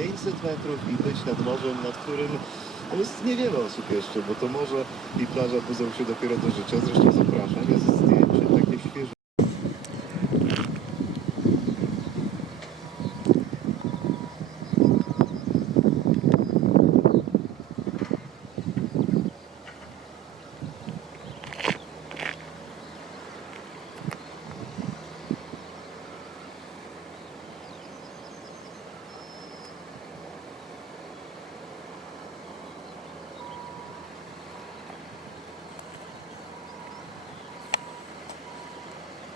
500 metrów i być nad morzem, nad którym jest niewiele osób jeszcze, bo to morze i plaża budzą się dopiero do życia. Zresztą zapraszam, jest zdjęcie